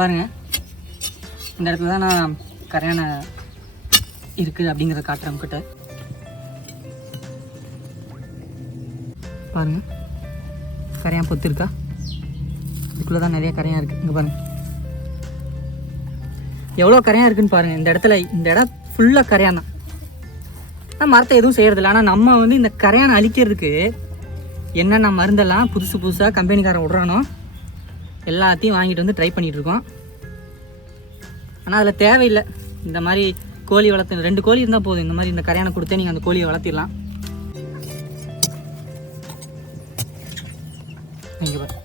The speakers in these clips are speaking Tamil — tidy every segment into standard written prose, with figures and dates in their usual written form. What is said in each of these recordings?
பாருங்கள், இந்த இடத்துல தான் நான் கரையான இருக்குது அப்படிங்கிறத காட்டுறேன் உங்ககிட்ட. பாருங்கள், கரையான் பொத்து இருக்கா? இதுக்குள்ளே தான் நிறைய கரையான் இருக்குது. இங்கே பாருங்கள் எவ்வளோ கரையான் இருக்குதுன்னு பாருங்கள். இந்த இடத்துல இந்த இடம் ஃபுல்லாக கரையான் தான். ஆனால் மரத்தை எதுவும் செய்கிறதில்ல. ஆனால் நம்ம வந்து இந்த கரையானை அழிக்கிறதுக்கு என்னென்ன மருந்தெல்லாம் புதுசாக கம்பெனிக்காரன் விட்றானோ எல்லாத்தையும் வாங்கிட்டு வந்து ட்ரை பண்ணிகிட்ருக்கோம். ஆனால் அதில் தேவையில்லை. இந்த மாதிரி கோழி வளர்த்து 2 கோழி இருந்தால் போதும். இந்த மாதிரி இந்த கரையானை கொடுத்தே நீங்கள் அந்த கோழியை வளர்த்திடலாம். இங்கே பாருங்க,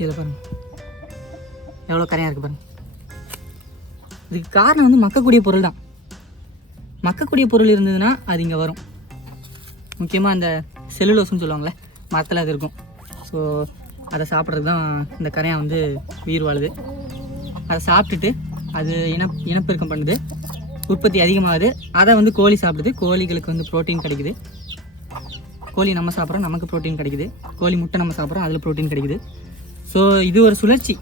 இதில் பாருங்கள் எவ்வளோ கரையாக இருக்குது பாருங்கள். இதுக்கு காரணம் வந்து மக்கக்கூடிய பொருள் தான். மக்கக்கூடிய பொருள் இருந்ததுன்னா அது இங்கே வரும். முக்கியமாக அந்த செல்லுலோஸ்ன்னு சொல்லுவாங்களே, மரத்தில் அது இருக்கும். ஸோ அதை சாப்பிட்றது தான் இந்த கரையான் வந்து உயிர் வாழுது. அதை சாப்பிட்டுட்டு அது இனப்பெருக்கம் பண்ணுது, உற்பத்தி அதிகமாகுது. அதை வந்து கோழி சாப்பிடுது. கோழிகளுக்கு வந்து ப்ரோட்டீன் கிடைக்குது. கோழி நம்ம சாப்பிட்றோம், நமக்கு ப்ரோட்டீன் கிடைக்குது. கோழி முட்டை நம்ம சாப்பிட்றோம், அதில் ப்ரோட்டீன் கிடைக்குது. ஸோ இது ஒரு சுழற்சி.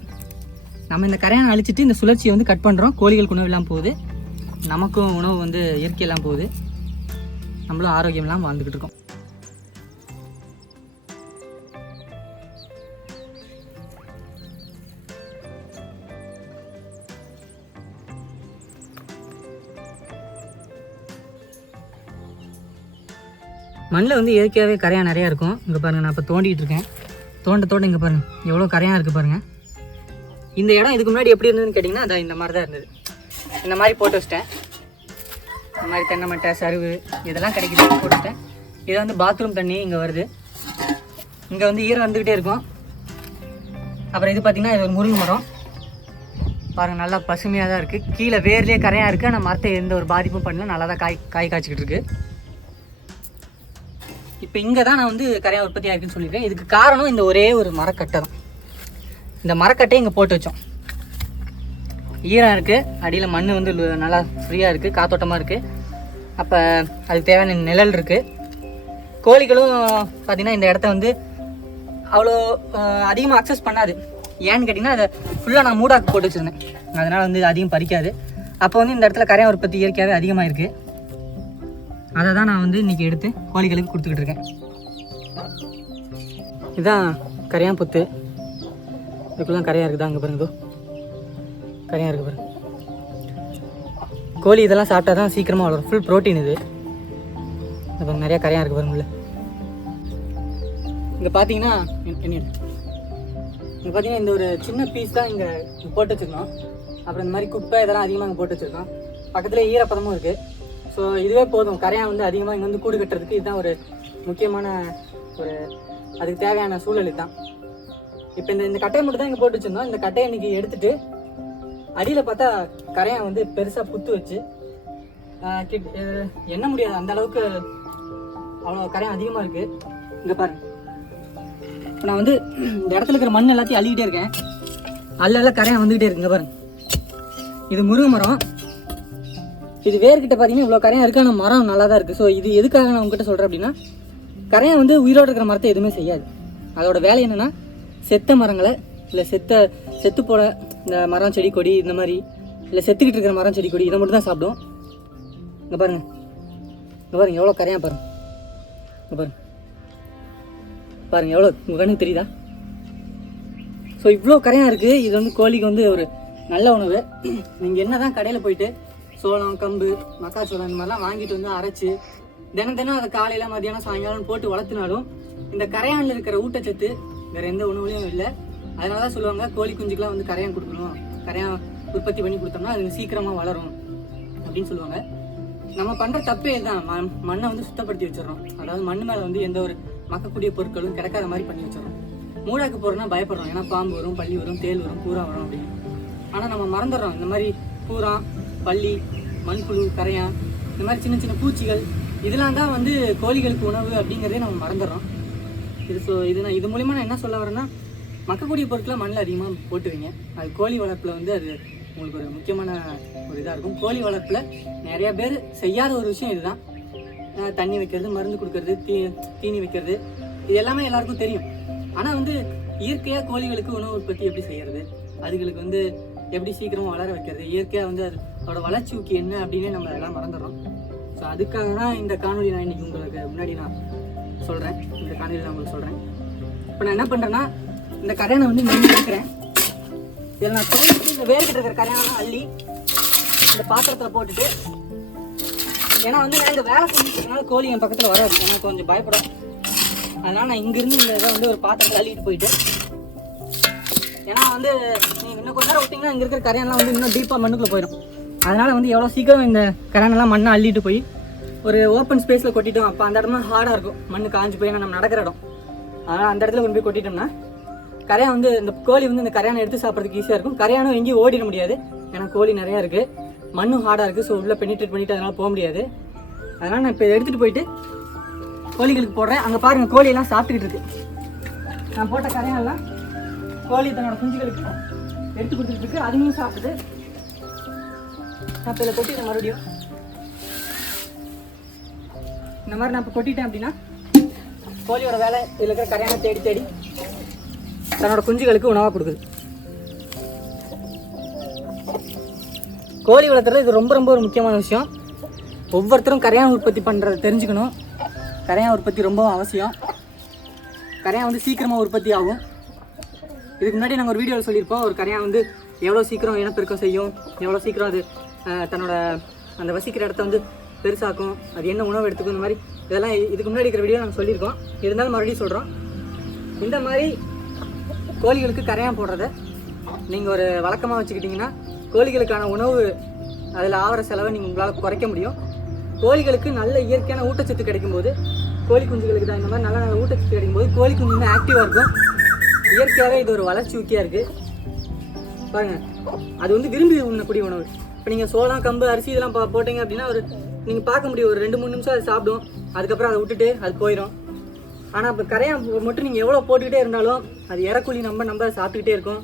நம்ம இந்த கரையானை அழிச்சிட்டு இந்த சுழற்சியை வந்து கட் பண்ணுறோம். கோழிகளுக்கு உணவு இல்லாமல் போகுது, நமக்கும் உணவு வந்து இயற்கையெல்லாம் போகுது, நம்மளும் ஆரோக்கியம் இல்லாமல் வாழ்ந்துக்கிட்டு இருக்கோம். மண்ணில் வந்து இயற்கையாகவே கரையான் நிறையா இருக்கும். இங்கே பாருங்கள், நான் இப்போ தோண்டிகிட்டு இருக்கேன். தோண்ட இங்கே பாருங்கள் எவ்வளோ கரையான் இருக்குது பாருங்கள். இந்த இடம் இதுக்கு முன்னாடி எப்படி இருந்ததுன்னு கேட்டிங்கன்னா, அதை இந்த மாதிரி தான் இருந்தது. இந்த மாதிரி போட்டு வச்சிட்டேன். இந்த மாதிரி தென்னை மட்டை, சருவு இதெல்லாம் கிடைக்குது, போட்டு வச்சிட்டேன். இது வந்து பாத்ரூம் தண்ணி இங்கே வருது. இங்கே வந்து ஈரம் வந்துக்கிட்டே இருக்கும். அப்புறம் இது பார்த்திங்கன்னா இது ஒரு முருங்கை மரம் பாருங்கள், நல்லா பசுமையாக தான் இருக்குது. கீழே வேர்லேயே கரையாக இருக்குது. ஆனால் மரத்தை எந்த ஒரு பாதிப்பும் பண்ணல, நல்லா தான் காய் காய்ச்சிக்கிட்டு இருக்குது. இப்போ இங்கே தான் நான் வந்து கரையான் உற்பத்தி ஆகிருக்குன்னு சொல்லியிருக்கேன். இதுக்கு காரணம் இந்த ஒரே ஒரு மரக்கட்டை தான். இந்த மரக்கட்டையை இங்கே போட்டு வச்சோம். ஈரம் இருக்குது, அடியில் மண் வந்து நல்லா ஃப்ரீயாக இருக்குது, காத்தோட்டமாக இருக்குது. அப்போ அதுக்கு தேவையான நிழல் இருக்குது. கோழிகளும் பார்த்திங்கன்னா இந்த இடத்த வந்து அவ்வளோ அதிகமாக அக்சஸ் பண்ணாது. ஏன்னு கேட்டிங்கன்னா அதை ஃபுல்லாக நான் மூடாக்கு போட்டு வச்சுருந்தேன். அதனால் வந்து அதிகம் பறிக்காது. அப்போ வந்து இந்த இடத்துல கரையான் உற்பத்தி இயற்கையாகவே அதிகமாக இருக்குது. அதை தான் நான் வந்து இன்றைக்கி எடுத்து கோழிகளுக்கு கொடுத்துக்கிட்டு இருக்கேன். இதுதான் கரையான் பொத்து. இதுக்குள்ள கரையாக இருக்குதா? அங்கே பாருங்க, கரையாக இருக்குது பாருங்க. கோழி இதெல்லாம் சாப்பிட்டா தான் சீக்கிரமாக வளரும். ஃபுல் ப்ரோட்டீன் இது. பாருங்க, நிறையா கரையாக இருக்குது பாருங்க. இங்கே பார்த்தீங்கன்னா இங்கே பார்த்தீங்கன்னா இந்த ஒரு சின்ன பீஸ் தான் இங்கே போட்டு வச்சுருக்கோம். அப்புறம் இந்த மாதிரி குப்பை இதெல்லாம் அதிகமாக இங்கே போட்டு வச்சுருக்கோம். பக்கத்தில் ஈரப்பதமும் இருக்குது. ஸோ இதுவே போதும். கரையான் வந்து அதிகமாக இங்கே வந்து கூடு கட்டுறதுக்கு இதுதான் ஒரு முக்கியமான ஒரு அதுக்கு தேவையான சூழல் இதுதான். இப்போ இந்த கட்டையை மட்டும் தான் இங்கே போட்டு வச்சுருந்தோம். இந்த கட்டையை இன்றைக்கி எடுத்துகிட்டு அடியில் பார்த்தா கரையான் வந்து பெருசாக புத்து வச்சு எண்ண முடியாது, அந்த அளவுக்கு அவ்வளோ கரையான் அதிகமாக இருக்குது. இங்கே பாருங்க, இப்போ நான் வந்து இந்த இடத்துல இருக்கிற மண் எல்லாத்தையும் அள்ளிக்கிட்டே இருக்கேன். அல்ல கரையான் வந்துக்கிட்டே இருக்குங்க பாருங்க. இது முருங்கை மரம். இது வேர்கிட்ட பார்த்தீங்கன்னா இவ்வளோ கரையான் இருக்குது. ஆனால் மரம் நல்லா தான் இருக்குது. ஸோ இது எதுக்காக நான் உங்ககிட்ட சொல்கிறேன் அப்படின்னா, கரையான் வந்து உயிரோடு இருக்கிற மரத்தை எதுவுமே செய்யாது. அதோட வேலை என்னென்னா, செத்த மரங்களை இல்லை செத்து போட இந்த மரம் செடி கொடி இந்த மாதிரி இல்லை செத்துக்கிட்டு இருக்கிற மரம் செடி கொடி இதை மட்டும் தான் சாப்பிடும். இங்கே பாருங்கள் எவ்வளோ கரையான் பாருங்கள். இங்கே பாருங்கள் எவ்வளோ உங்கள் கண்ணுக்கு தெரியுதா? ஸோ இவ்வளோ கரையான் இருக்குது. இது வந்து கோழிக்கு வந்து ஒரு நல்ல உணவு. நீங்கள் என்ன தான் கடையில் போயிட்டு சோளம், கம்பு, மக்காச்சோளம் இந்த மாதிரிலாம் வாங்கிட்டு வந்து அரைச்சி தினம் அதை காலையில் மதியானம் சாயங்காலம் போட்டு வளர்த்துனாலும் இந்த கரையானில் இருக்கிற ஊட்டச்சத்து வேறு எந்த உணவுலையும் இல்லை. அதனால தான் சொல்லுவாங்க கோழி குஞ்சுக்கெலாம் வந்து கரையான் கொடுக்கணும், கரையான் உற்பத்தி பண்ணி கொடுத்தோம்னா அது சீக்கிரமாக வளரும் அப்படின்னு சொல்லுவாங்க. நம்ம பண்ணுற தப்பே இதுதான். மண்ணை வந்து சுத்தப்படுத்தி வச்சிடறோம். அதாவது மண் மேலே வந்து எந்த ஒரு மக்கக்கூடிய பொருட்களும் கிடைக்காத மாதிரி பண்ணி வச்சிடறோம். மூடாக்கு போகிறோன்னா பயப்படுறோம். ஏன்னா பாம்பு வரும், பள்ளி வரும், தேல் வரும், பூரா வரும் அப்படின்னு. ஆனால் நம்ம மறந்துடுறோம். இந்த மாதிரி பூரா, பள்ளி, மண்புழு, கரையான், இந்த மாதிரி சின்ன சின்ன பூச்சிகள் இதெல்லாம் தான் வந்து கோழிகளுக்கு உணவு அப்படிங்கிறதே நம்ம மறந்துடுறோம். இது மூலிமா நான் என்ன சொல்ல வரேன்னா, மக்கக்கூடிய பொருட்களை மண்ணில் அதிகமாக போட்டுவீங்க. அது கோழி வளர்ப்பில் வந்து அது உங்களுக்கு ஒரு முக்கியமான ஒரு இதாக இருக்கும். கோழி வளர்ப்பில் நிறையா பேர் செய்யாத ஒரு விஷயம் இதுதான். தண்ணி வைக்கிறது, மருந்து கொடுக்கறது, தீனி வைக்கிறது, இது எல்லாமே எல்லாருக்கும் தெரியும். ஆனால் வந்து இயற்கையாக கோழிகளுக்கு உணவு உற்பத்தி எப்படி செய்கிறது, அதுகளுக்கு வந்து எப்படி சீக்கிரமாக வளர வைக்கிறது, இயற்கையாக வந்து அதோட வளர்ச்சி ஊக்கி என்ன அப்படின்னு நம்ம எல்லாம் மறந்துடுறோம். ஸோ அதுக்காக தான் இந்த காணொலி நான் இன்றைக்கி உங்களுக்கு முன்னாடி நான் சொல்கிறேன். இந்த காணொலி நான் உங்களுக்கு சொல்கிறேன். இப்போ நான் என்ன பண்ணுறேன்னா, இந்த கரையானை வந்து மெயின் எடுக்கிறேன். இதில் நான் தோண்டிட்டு இந்த வேர்கிட்ட இருக்கிற கரையானெலாம் அள்ளி இந்த பாத்திரத்தில் போட்டுட்டு, ஏன்னா வந்து நான் இந்த வேலை செஞ்சுக்கிறதுனால கோழி என் பக்கத்தில் வராது, எனக்கு கொஞ்சம் பயப்படும். அதனால் நான் இங்கேருந்து இந்த இதை வந்து ஒரு பாத்திரத்தில் அள்ளிட்டு போயிட்டு, ஏன்னா வந்து நீங்கள் இன்னும் கொஞ்ச நேரம் விட்டிங்கன்னா இங்கே இருக்கிற கரையானெலாம் வந்து இன்னும் டீப்பாக மண்ணுக்குள்ளே போயிடும். அதனால் வந்து எவ்வளோ சீக்கிரம் இந்த கரையானெல்லாம் மண்ணை அள்ளிட்டு போய் ஒரு ஓப்பன் ஸ்பேஸில் கொட்டிட்டோம். அப்போ அந்த இடமா ஹார்டாக இருக்கும், மண்ணு காஞ்சி போய் நம்ம நடக்கிற இடம். அதனால் அந்த இடத்துல கொண்டு போய் கொட்டிட்டோம்னா கரையான் வந்து இந்த கோழி வந்து இந்த கரையானை எடுத்து சாப்பிட்றதுக்கு ஈஸியாக இருக்கும். கரையானும் எங்கேயும் ஓடிட முடியாது, ஏன்னா கோழி நிறையா இருக்குது, மண்ணும் ஹார்டாக இருக்குது. ஸோ உள்ளே பெனிட்ரேட் பண்ணிவிட்டு அதனால் போக முடியாது. அதனால் நான் இப்போ எடுத்துகிட்டு போயிட்டு கோழிகளுக்கு போடுறேன். அங்கே பாருங்கள், கோழியெல்லாம் சாப்பிட்டுக்கிட்டு இருக்கு. நான் போட்ட கரையானெல்லாம் கோழி தன்னோட குஞ்சுகளுக்கு எடுத்து கொடுத்துட்டு அதுவும் சாப்பிட்டு நான் இப்போ இதில் கொட்டிட்டேன். மறுபடியும் இந்த மாதிரி நான் இப்போ கொட்டிட்டேன் அப்படின்னா கோழியோட வேலை இதில் இருக்கிற கரையானை தேடி தேடி தன்னோட குஞ்சுகளுக்கு உணவாக கொடுக்குது. கோழி வளர்த்துறது இது ரொம்ப ரொம்ப ஒரு முக்கியமான விஷயம். ஒவ்வொருத்தரும் கரையான் உற்பத்தி பண்ணுறதை தெரிஞ்சுக்கணும். கரையான் உற்பத்தி ரொம்ப அவசியம். கரையான் வந்து சீக்கிரமாக உற்பத்தி ஆகும். இதுக்கு முன்னாடி நாங்கள் ஒரு வீடியோவில் சொல்லியிருப்போம், ஒரு கரையான் வந்து எவ்வளோ சீக்கிரம் இனப்பெருக்கம் செய்யும், எவ்வளோ சீக்கிரம் அது தன்னோட அந்த வசிக்கிற இடத்த வந்து பெருசாக்கும், அது என்ன உணவு எடுத்துக்கும், இந்த மாதிரி இதெல்லாம் இதுக்கு முன்னாடி இருக்கிற வீடியோ நாங்கள் சொல்லியிருக்கோம். இருந்தாலும் மறுபடியும் சொல்கிறோம். இந்த மாதிரி கோழிகளுக்கு கரையான் போடுறத நீங்கள் ஒரு வழக்கமாக வச்சுக்கிட்டிங்கன்னா கோழிகளுக்கான உணவு அதில் ஆகிற செலவை நீங்கள் உங்களால் குறைக்க முடியும். கோழிகளுக்கு நல்ல இயற்கையான ஊட்டச்சத்து கிடைக்கும்போது, கோழி குஞ்சுகளுக்கு தான் இந்த மாதிரி நல்ல நல்ல ஊட்டச்சத்து கிடைக்கும்போது கோழி குஞ்சு வந்து ஆக்டிவாக இருக்கும். இயற்கையாகவே இது ஒரு வளர்ச்சி ஊக்கியாக இருக்குது. பாருங்கள், அது வந்து விரும்பி உண்ணக்கூடிய உணவு. இப்போ நீங்கள் சோளம், கம்பு, அரிசி இதெல்லாம் போட்டிங்க அப்படின்னா ஒரு நீங்கள் பார்க்க முடியும், ஒரு 2-3 நிமிஷம் அது சாப்பிடும், அதுக்கப்புறம் அதை விட்டுட்டு அது போயிடும். ஆனால் இப்போ கரையான் மட்டும் நீங்கள் எவ்வளோ போட்டுக்கிட்டே இருந்தாலும் அது இறக்குழி நம்ம சாப்பிட்டுக்கிட்டே இருக்கும்.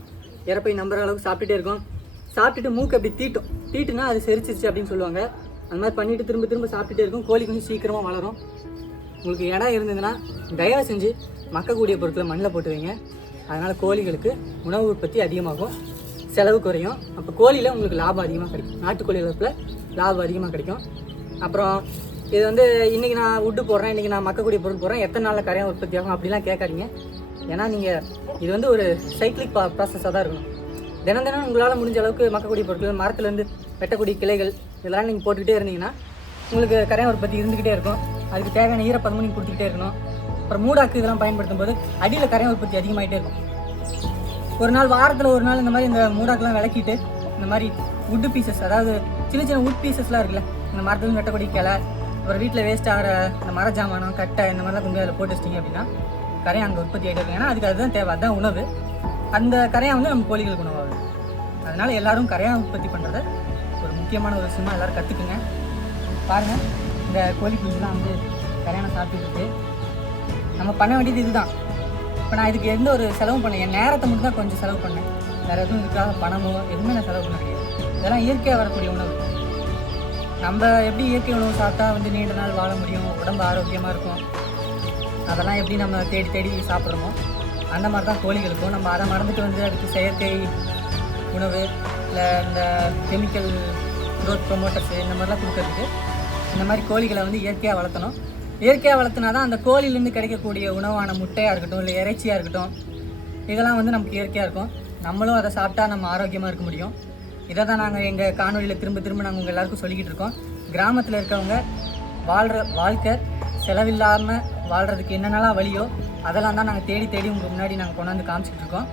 இறப்பை நம்புற அளவுக்கு சாப்பிட்டுட்டே இருக்கும். சாப்பிட்டுட்டு மூக்கு அப்படி தீட்டுனா அது செரிச்சிருச்சு அப்படின்னு சொல்லுவாங்க. அந்த மாதிரி பண்ணிவிட்டு திரும்ப திரும்ப சாப்பிட்டுட்டே இருக்கும். கோழி கொஞ்சம் சீக்கிரமாக வளரும். உங்களுக்கு இடம் இருந்ததுன்னா தயவு செஞ்சு மக்கக்கூடிய பொருட்களை மண்ணில் போட்டு வைங்க. அதனால் கோழிகளுக்கு உணவு உற்பத்தி அதிகமாகும், செலவு குறையும். அப்போ கோழியில் உங்களுக்கு லாபம் அதிகமாக கிடைக்கும். நாட்டுக்கோழி வளர்ப்பில் லாபம் அதிகமாக கிடைக்கும். அப்புறம் இது வந்து இன்றைக்கி நான் உட்டு போடுறேன், இன்றைக்கி நான் மக்கக்கூடிய பொருள் போடுறேன், எத்தனை நாளில் கரையான் உற்பத்தி ஆகும் அப்படிலாம் கேட்காதீங்க. ஏன்னா நீங்கள் இது வந்து ஒரு சைக்கிளிக் ப்ராசஸாக தான் இருக்கணும். தினம் தினம் உங்களால் முடிஞ்ச அளவுக்கு மக்கக்கூடிய பொருட்கள், மரத்துலேருந்து வெட்டக்கூடிய கிளைகள் இதெல்லாம் நீங்கள் போட்டுக்கிட்டே இருந்தீங்கன்னா உங்களுக்கு கரையான் உற்பத்தி இருந்துக்கிட்டே இருக்கும். அதுக்கு தேவையான ஈரப்பதமும் நீங்கள் கொடுத்துக்கிட்டே இருக்கணும். அப்புறம் மூடாக்கு இதெல்லாம் பயன்படுத்தும் போது அடியில் கரையான் உற்பத்தி அதிகமாகிட்டே இருக்கும். ஒரு நாள் வாரத்தில் ஒரு நாள் இந்த மாதிரி இந்த மூடாக்கெல்லாம் விளக்கிட்டு இந்த மாதிரி வுட்டு பீசஸ், அதாவது சின்ன சின்ன வுட் பீசஸ்லாம் இருக்குல்ல, இந்த மரத்துலேருந்து வெட்டக்கூடிய கிளை, அப்புறம் வீட்டில் வேஸ்ட் ஆகிற இந்த மர ஜாமானம், கட்டை, இந்த மாதிரிலாம் கொண்டு அதில் போட்டு வச்சிட்டிங்க அப்படின்னா கரையான் அங்கே உற்பத்தி ஆகிட்டு இருக்கும். ஏன்னா அதுக்கு அதுதான் தேவை, அதுதான் உணவு. அந்த கரையான் வந்து நம்ம கோழிகளுக்கு உணவாகுது. அதனால் எல்லோரும் கரையான் உற்பத்தி பண்ணுறத ஒரு முக்கியமான ஒரு விஷயமா எல்லோரும் கற்றுக்குங்க. பாருங்கள், இந்த கோழி குஞ்சுலாம் வந்து கரையானை சாப்பிட்டுக்கிட்டு நம்ம பண்ண வேண்டியது இதுதான். இப்போ நான் இதுக்கு எந்த ஒரு செலவும் பண்ணேன், என் நேரத்தை மட்டும் தான் கொஞ்சம் செலவு பண்ணேன். வேறு எதுவும் இதுக்காக பணமோ எதுவுமே நான் செலவு பண்ண கிடையாது. இதெல்லாம் இயற்கையாக வரக்கூடிய உணவு. நம்ம எப்படி இயற்கை உணவு சாப்பிட்டா வந்து நீண்ட நாள் வாழ முடியும், உடம்பு ஆரோக்கியமாக இருக்கும், அதெல்லாம் எப்படி நம்ம தேடி தேடி சாப்பிட்றோமோ அந்த மாதிரி தான் கோழிகளுக்கும். நம்ம அதை மறந்துட்டு வந்து அதுக்கு செயற்கை உணவு இல்லை இந்த கெமிக்கல் க்ரோத் ப்ரொமோட்டர்ஸு இந்த மாதிரிலாம் கொடுக்கறதுக்கு இந்த மாதிரி கோழிகளை வந்து இயற்கையாக வளர்த்தணும். இயற்கையாக வளர்த்துனா தான் அந்த கோழிலேருந்து கிடைக்கக்கூடிய உணவான முட்டையாக இருக்கட்டும், இல்லை இறைச்சியாக இருக்கட்டும், இதெல்லாம் வந்து நமக்கு இயற்கையாக இருக்கும். நம்மளும் அதை சாப்பிட்டா நம்ம ஆரோக்கியமாக இருக்க முடியும். இதை தான் நாங்கள் எங்கள் காணொலியில் திரும்ப திரும்ப நாங்கள் உங்கள் எல்லாருக்கும் சொல்லிக்கிட்டு இருக்கோம். கிராமத்தில் இருக்கவங்க வாழ்கிற வாழ்க்கை செலவில்லாமல் வாழ்கிறதுக்கு என்னென்னலாம் வழியோ அதெல்லாம் தான் நாங்கள் தேடி தேடி உங்களுக்கு முன்னாடி நாங்கள் கொண்டாந்து காமிச்சிட்டு இருக்கோம்.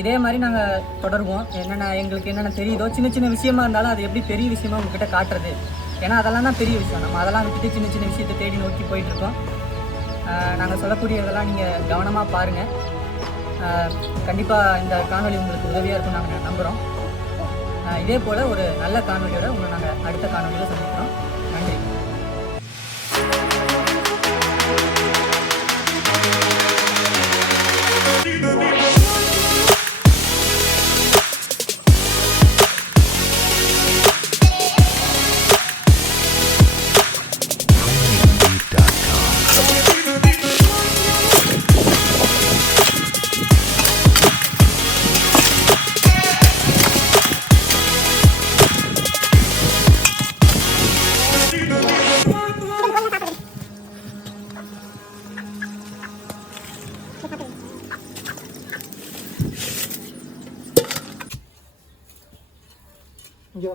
இதே மாதிரி நாங்கள் தொடருவோம். எங்களுக்கு என்னென்ன தெரியுதோ, சின்ன சின்ன விஷயமா இருந்தாலும் அது எப்படி பெரிய விஷயமா உங்ககிட்ட காட்டுறது, ஏன்னா அதெல்லாம் தான் பெரிய விஷயம். நம்ம அதெல்லாம் விட்டுட்டு சின்ன சின்ன விஷயத்தை தேடி நோக்கி போயிட்டுருக்கோம். நாங்கள் சொல்லக்கூடியதெல்லாம் நீங்கள் கவனமாக பாருங்கள். கண்டிப்பாக இந்த காணொலி உங்களுக்கு உதவியாக இருக்கும்னு நாங்கள் நம்புகிறோம். இதே போல் ஒரு நல்ல காணொலியோட உங்களை நாங்கள் அடுத்த காணொலியில் சந்திக்கிறோம். நன்றி. இங்கே